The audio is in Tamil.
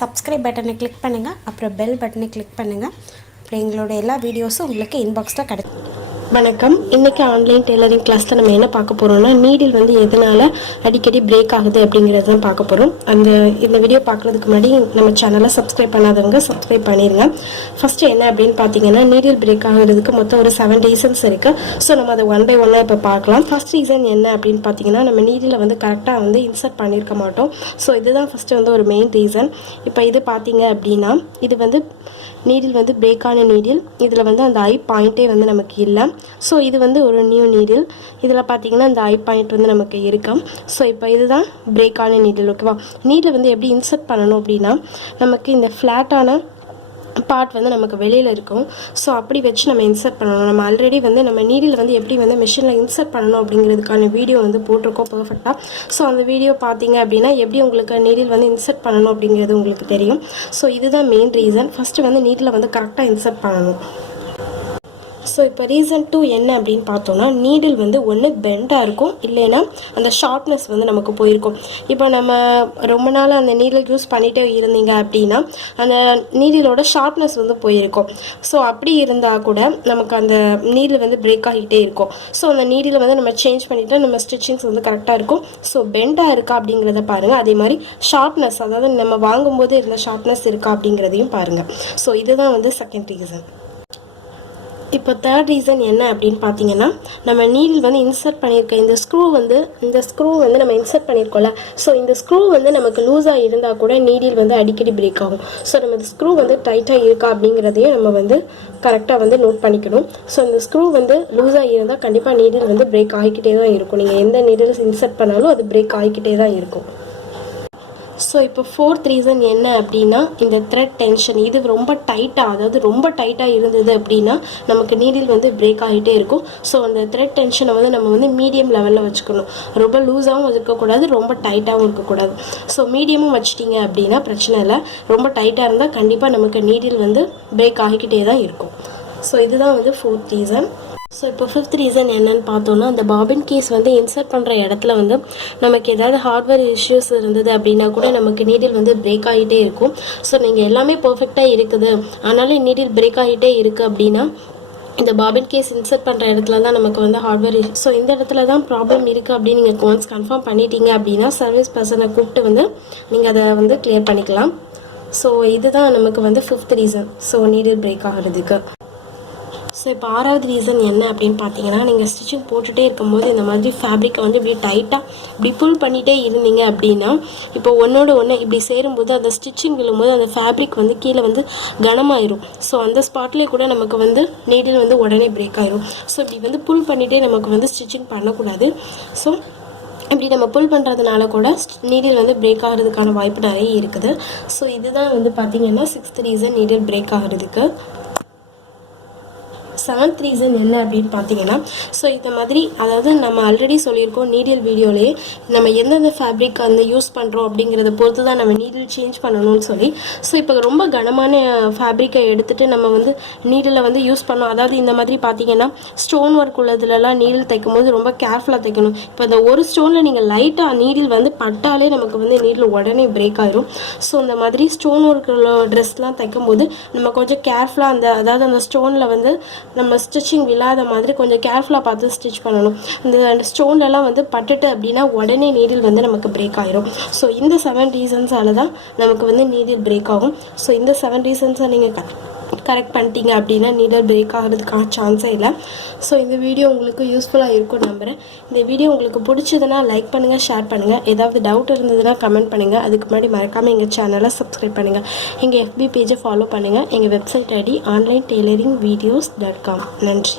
சப்ஸ்கிரைப் பட்டனை கிளிக் பண்ணுங்கள், அப்புறம் பெல் பட்டனை கிளிக் பண்ணுங்கள். அப்புறம் எங்களோட எல்லா வீடியோஸும் உங்களுக்கு இன்பாக்ஸில் கிடைக்கும். வணக்கம். இன்றைக்கி ஆன்லைன் டெய்லரிங் கிளாஸில் நம்ம என்ன பார்க்க போகிறோம்னா, நீடில் எதனால் அடிக்கடி பிரேக் ஆகுது அப்படிங்கிறது தான் பார்க்க போகிறோம். இந்த வீடியோ பார்க்குறதுக்கு முன்னாடி நம்ம சேனலை சப்ஸ்கிரைப் பண்ணாதவங்க சப்ஸ்கிரைப் பண்ணிடுங்க. ஃபஸ்ட்டு என்ன அப்படின்னு பார்த்தீங்கன்னா, நீடில் பிரேக் ஆகிறதுக்கு மொத்தம் ஒரு 7 ரீசன்ஸ் இருக்குது. ஸோ நம்ம அதை ஒன் பை ஒன்னாக இப்போ பார்க்கலாம். ஃபஸ்ட் ரீசன் என்ன அப்படின்னு பார்த்தீங்கன்னா, நம்ம நீடில் கரெக்டாக இன்சர்ட் பண்ணியிருக்க மாட்டோம். ஸோ இதுதான் ஃபஸ்ட்டு ஒரு மெயின் ரீசன். இப்போ இது பார்த்தீங்க அப்படின்னா, இது நீடில் பிரேக் ஆன நீடில். இதில் அந்த ஐ பாயிண்ட்டே நமக்கு இல்லை. ஸோ இது ஒரு நியூ நீடில். இதில் பார்த்தீங்கன்னா இந்த ஐ பாயிண்ட் நமக்கு இருக்கும். ஸோ இப்போ இதுதான் பிரேக் ஆன நீடில். ஓகேவா? நீடில் எப்படி இன்சர்ட் பண்ணணும் அப்படின்னா, நமக்கு இந்த ஃப்ளாட்டான பார்ட் நமக்கு வெளியில் இருக்கும். ஸோ அப்படி வச்சு நம்ம இன்சர்ட் பண்ணணும். நம்ம ஆல்ரெடி நம்ம நீடில் எப்படி மிஷினில் இன்சர்ட் பண்ணணும் அப்படிங்கிறதுக்கான வீடியோ போட்டிருக்கோம் பர்ஃபெக்டாக. ஸோ அந்த வீடியோ பார்த்தீங்க அப்படின்னா எப்படி உங்களுக்கு நீடில் இன்சர்ட் பண்ணணும் அப்படிங்கிறது உங்களுக்கு தெரியும். ஸோ இதுதான் மெயின் ரீசன். ஃபஸ்ட்டு நீடில் கரெக்டாக இன்சர்ட் பண்ணணும். ஸோ இப்போ ரீசன் 2 என்ன அப்படின்னு பார்த்தோன்னா, நீடில் ஒன்று பெண்டாக இருக்கும், இல்லைன்னா அந்த ஷார்ப்னஸ் நமக்கு போயிருக்கும். இப்போ நம்ம ரொம்ப நாள் அந்த நீடில் யூஸ் பண்ணிகிட்டே இருந்தீங்க அப்படின்னா அந்த நீடிலோட ஷார்ப்னஸ் போயிருக்கும். ஸோ அப்படி இருந்தால் கூட நமக்கு அந்த நீடில் பிரேக் ஆகிட்டே இருக்கும். ஸோ அந்த நீடில் நம்ம சேஞ்ச் பண்ணிவிட்டு நம்ம ஸ்டிச்சிங்ஸ் கரெக்டாக இருக்கும். ஸோ பெண்டாக இருக்கா அப்படிங்கிறத பாருங்கள். அதே மாதிரி ஷார்ப்னஸ், அதாவது நம்ம வாங்கும்போது இருந்த ஷார்ப்னஸ் இருக்கா அப்படிங்கிறதையும் பாருங்கள். ஸோ இதுதான் செகண்ட் ரீசன். இப்போ தேர்ட் ரீசன் என்ன அப்படின்னு பார்த்தீங்கன்னா, நம்ம நீடில் இன்சர்ட் பண்ணியிருக்க இந்த ஸ்க்ரூ நம்ம இன்சர்ட் பண்ணியிருக்கோம்ல. ஸோ இந்த ஸ்க்ரூ நமக்கு லூஸாக இருந்தால் கூட நீடில் அடிக்கடி பிரேக் ஆகும். ஸோ நம்ம இந்த ஸ்க்ரூ டைட்டாக இருக்கா அப்படிங்கிறதையும் நம்ம கரெக்டாக நோட் பண்ணிக்கணும். ஸோ இந்த ஸ்க்ரூ லூஸாக இருந்தால் கண்டிப்பாக நீடில் பிரேக் ஆகிக்கிட்டே தான் இருக்கும். நீங்கள் எந்த நீடில்ஸ் இன்சர்ட் பண்ணாலும் அது பிரேக் ஆகிக்கிட்டே தான் இருக்கும். ஸோ இப்போ ஃபோர்த் ரீசன் என்ன அப்படின்னா, இந்த த்ரெட் டென்ஷன். இது ரொம்ப டைட்டாக, அதாவது ரொம்ப டைட்டாக இருந்தது அப்படின்னா நமக்கு நீடில் பிரேக் ஆகிட்டே இருக்கும். ஸோ அந்த த்ரெட் டென்ஷனை நம்ம மீடியம் லெவலில் வச்சுக்கணும். ரொம்ப லூஸாகவும் இருக்கக்கூடாது, ரொம்ப டைட்டாகவும் இருக்கக்கூடாது. ஸோ மீடியமும் வச்சிட்டிங்க அப்படின்னா பிரச்சனை இல்லை. ரொம்ப டைட்டாக இருந்தால் கண்டிப்பாக நமக்கு நீடில் பிரேக் ஆகிக்கிட்டே தான் இருக்கும். ஸோ இதுதான் ஃபோர்த் ரீசன். ஸோ இப்போ ஃபிஃப்த் ரீசன் என்னன்னு பார்த்தோன்னா, அந்த பாபின் கேஸ் இன்சர்ட் பண்ணுற இடத்துல நமக்கு ஏதாவது ஹார்ட்வேர் இஷ்யூஸ் இருந்தது அப்படின்னா கூட நமக்கு நீடில் பிரேக் ஆகிட்டே இருக்கும். ஸோ நீங்கள் எல்லாமே பர்ஃபெக்டாக இருக்குது, ஆனாலும் நீடில் பிரேக் ஆகிட்டே இருக்குது அப்படின்னா இந்த பாபின் கேஸ் இன்சர்ட் பண்ணுற இடத்துல தான் நமக்கு ஹார்ட்வேர் இஷ்யூ. ஸோ இந்த இடத்துல தான் ப்ராப்ளம் இருக்குது அப்படின்னு நீங்கள் ஒன்ஸ் கன்ஃபார்ம் பண்ணிட்டீங்க அப்படின்னா சர்வீஸ் பர்சனை கூப்பிட்டு நீங்கள் அதை கிளியர் பண்ணிக்கலாம். ஸோ இதுதான் நமக்கு fifth reason. So needle break ஆகிறதுக்கு. ஸோ இப்போ ஆறாவது ரீசன் என்ன அப்படின்னு பார்த்தீங்கன்னா, நீங்கள் ஸ்டிச்சிங் போட்டுகிட்டே இருக்கும்போது இந்த மாதிரி ஃபேப்ரிக்கை இப்படி டைட்டாக இப்படி புல் பண்ணிகிட்டே இருந்தீங்க அப்படின்னா, இப்போ ஒன்றோட ஒன்று இப்படி சேரும்போது அந்த ஸ்டிச்சிங் விழும்போது அந்த ஃபேப்ரிக் கீழே கனமாயிரும். ஸோ அந்த ஸ்பாட்லேயே கூட நமக்கு நீடில் உடனே பிரேக் ஆயிரும். ஸோ இப்படி புல் பண்ணிகிட்டே நமக்கு ஸ்டிச்சிங் பண்ணக்கூடாது. ஸோ இப்படி நம்ம புல் பண்ணுறதுனால கூட நீடில் பிரேக் ஆகிறதுக்கான வாய்ப்பு நிறைய இருக்குது. ஸோ இதுதான் பார்த்தீங்கன்னா சிக்ஸ்த் ரீசன் நீடில் பிரேக் ஆகிறதுக்கு. செவன்த் ரீசன் என்ன அப்படின்னு பார்த்தீங்கன்னா, ஸோ இந்த மாதிரி, அதாவது நம்ம ஆல்ரெடி சொல்லியிருக்கோம் நீடில் வீடியோலேயே, நம்ம எந்தெந்த ஃபேப்ரிக் யூஸ் பண்ணுறோம் அப்படிங்கிறத பொறுத்து தான் நம்ம நீடில் சேஞ்ச் பண்ணணும்னு சொல்லி. ஸோ இப்போ ரொம்ப கனமான ஃபேப்ரிக்கை எடுத்துகிட்டு நம்ம நீடில் யூஸ் பண்ணோம். அதாவது இந்த மாதிரி பார்த்தீங்கன்னா ஸ்டோன் ஒர்க் உள்ளதுலலாம் நீடில் தைக்கும் போது ரொம்ப கேர்ஃபுல்லாக தைக்கணும். இப்போ இந்த ஒரு ஸ்டோனில் நீங்கள் லைட்டாக நீடில் பட்டாலே நமக்கு நீடில் உடனே பிரேக் ஆயிரும். ஸோ இந்த மாதிரி ஸ்டோன் ஒர்க் ட்ரெஸ்லாம் தைக்கும் போது நம்ம கொஞ்சம் கேர்ஃபுல்லாக அதாவது அந்த ஸ்டோனில் நம்ம ஸ்டிச்சிங் விழாத மாதிரி கொஞ்சம் கேர்ஃபுல்லாக பார்த்து ஸ்டிச் பண்ணணும். இந்த ஸ்டோன்லலாம் பட்டுட்டு அப்படின்னா உடனே நீடில் நமக்கு பிரேக் ஆயிரும். ஸோ இந்த 7 ரீசன்ஸால தான் நமக்கு நீடில் பிரேக் ஆகும். ஸோ இந்த 7 ரீசன்ஸை நீங்கள் கரெக்ட் பண்ணிட்டீங்க அப்படின்னா நீடில் பிரேக் ஆகிறதுக்கான சான்ஸே இல்லை. ஸோ இந்த வீடியோ உங்களுக்கு யூஸ்ஃபுல்லாக இருக்கும்னு நம்புகிறேன். இந்த வீடியோ உங்களுக்கு பிடிச்சதுன்னா லைக் பண்ணுங்கள், ஷேர் பண்ணுங்கள். ஏதாவது டவுட் இருந்ததுன்னா கமெண்ட் பண்ணுங்கள். அதுக்கு முன்னாடி மறக்காமல் எங்கள் சேனலை சப்ஸ்கிரைப் பண்ணுங்கள். எங்கள் FB பேஜை ஃபாலோ பண்ணுங்கள். எங்கள் வெப்சைட் ஐடி onlinetailoringvideos.com. நன்றி.